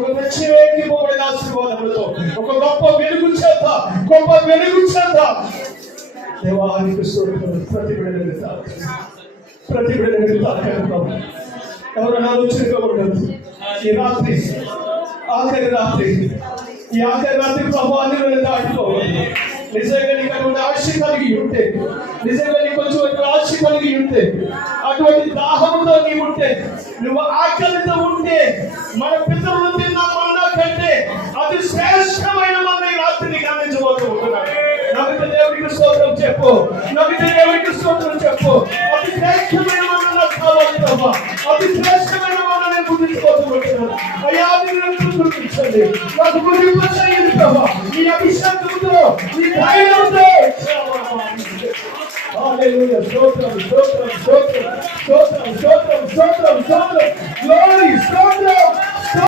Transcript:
ఒక ప్రత్యేకమైన ఆశీర్వాదములతో, ఒక గొప్ప వెలుగు చేత దేవానికి స్తోత్రం. ప్రతి బిడ్డను తాకండి. ఎవరైనా ఆలోచనగా ఉండదు. ఈ ఆఖరి రాత్రి ప్రభావాన్ని దాటిపోవాలి. నిజంగా నీకు అటువంటి ఆశ కలిగి ఉంటే, నిజంగా నీకు కొంచెం ఆశ కలిగి ఉంటే, అటువంటి దాహంతో నీవు ఉంటే, నువ్వు ఆకలితో ఉంటే, మన పితరులు తిన్న మన్నా కంటే అది శ్రేష్టమైన మన ఈ రాత్రిని గమనించబోతూ ఉంటున్నాడు. నవ్వితే దేవుడికి స్తోత్రం చెప్పు. అతి శ్రేష్టమైన మన నాకు కావాలి ప్రభా. అతి శ్రేష్టమైన మన నేను గుర్తించుకోతూ ఉంటున్నాను. అయ్యా గుర్తించండి. నాకు గుర్తించండి ప్రభా. నీ అభిషేకంతో, నీ ధైర్యంతో. హల్లెలూయా. స్తోత్రం.